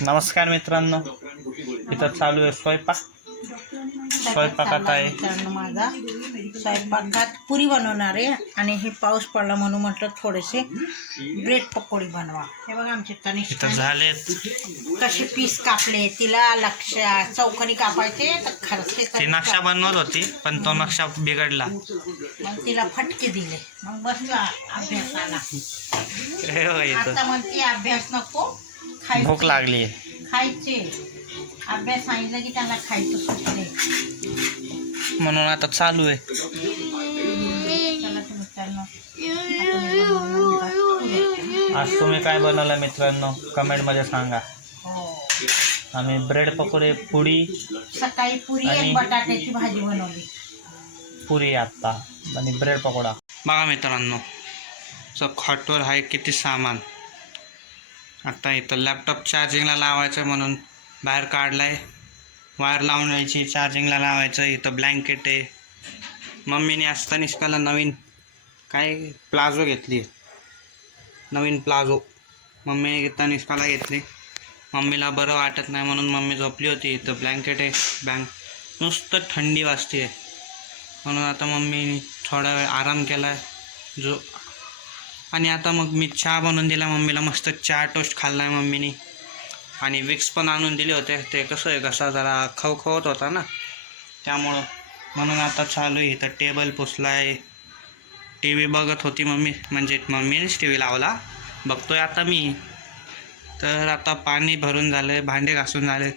नमस्कार मित्रांनो. इथं चालू आहे स्वयंपाक. स्वयंपाकात आहे. मित्रांनो माझा. स्वयंपाकात पुरी बनवणार आहे आणि हे पाऊस पडला म्हणून म्हटलं थोडेसे ब्रेड पकोडी बनवा. हे बघा आमचे तनिष्ठ झालेत. कसे पीस कापले तिला लक्ष चौकणी कापायचे तर खरंच ती नक्षा बनवत होती पण तो नक्षा बिघडला. मग तिला फटके दिले. मग बसला अभ्यासाला. हे आता म्हणते अभ्यास नको. खायचे. भूक लागली. खायचे. अभ्यास सांगितलं की त्यांना खायचं सुचले म्हणून आता चालू आहे. आज तुम्ही काय बनवलं मित्रांनो? कमेंटमध्ये सांगा. हो. आम्ही ब्रेड पकोडे पुडी सकाळी पुरी आणि बटाट्याची भाजी बनवली. पुरी आत्ता आणि ब्रेड पकोडा. बघा मित्रांनो च खॉटवर आहे किती सामान. आता इथं लॅपटॉप चार्जिंगला लावायचं म्हणून बाहेर काढलाय. वायर लावून यायची चार्जिंगला लावायचं. इथं ब्लँकेट आहे. मम्मीने असता निष्काला नवीन काय प्लाझो घेतली नवीन प्लाझो. मम्मीने घेता निष्काला घेतली. मम्मीला बरं वाटत नाही म्हणून मम्मी झोपली होती. इथं ब्लँकेट आहे. ब्लँक नुसतं थंडी वाजते म्हणून आता मम्मीने थोडा वेळ आराम केला आहे जो आणि आता मग मी चहा बनवून दिला मम्मीला मस्त चहा टोस्ट खाल्ला आहे मम्मीने. आणि विक्स पण आणून दिले होते ते कसं आहे कसा जरा खवखवत होता ना. त्यामुळं म्हणून आता चालू आहे इथं टेबल पुसला आहे टी व्ही बघत होती मम्मी म्हणजे मम्मीनेच टी व्ही लावला. बघतोय आता मी. तर आता पाणी भरून झालं आहे भांडे घासून झाले.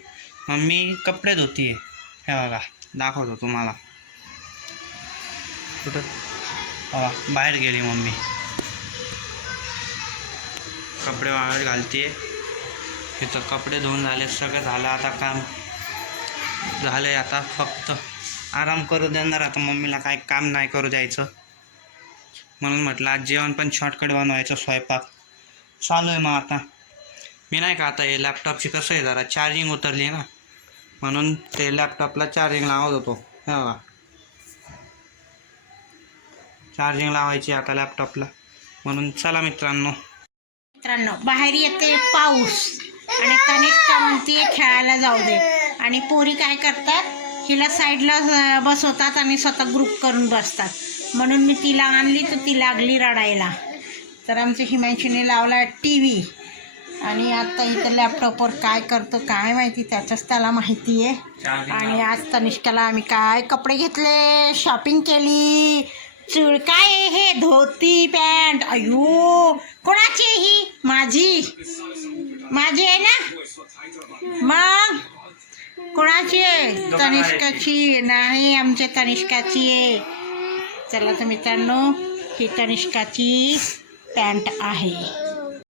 मम्मी कपडे धुती आहे हे बघा दाखवतो तुम्हाला. कुठं? बाहेर गेली मम्मी. कपडे वाळत घालते. तिथं कपडे धुवून झाले सगळं झालं आता काम. झालंय आता फक्त आराम करू देणार. आता मम्मीला काय काम नाही करू द्यायचं. म्हणून म्हटलं आज जेवण पण शॉर्टकट बनवायचं स्वयंपाक. चालू आहे मग आता. मी नाही का आता हे लॅपटॉपची कसं आहे जरा चार्जिंग उतरली ना. म्हणून ते लॅपटॉपला चार्जिंग लावत होतो. हे बघा. चार्जिंग लावायची आता लॅपटॉपला म्हणून चला मित्रांनो. मित्रांनो बाहेर येते पाऊस. आणि तनिष्का म्हणते खेळायला जाऊ दे. आणि पोरी काय करतात हिला साईडला बसवतात आणि स्वतः ग्रुप करून बसतात. म्हणून मी तिला आणली तर ती लागली रडायला. तर आमच्या हिमांशीने लावला टी व्ही आणि आता इथं लॅपटॉपवर काय करतो काय माहिती त्याचंच त्याला माहिती आहे. आणि आज तनिष्काला आम्ही काय कपडे घेतले शॉपिंग केली. चुळ काय हे? धोती पॅन्ट. अयो कोणाची ही? माझी. माझी आहे ना? मग? कोणाची आहे? तनिष्काची नाही आमच्या तनिष्काची आहे. चला तर मित्रांनो ही तनिष्काची पॅन्ट आहे.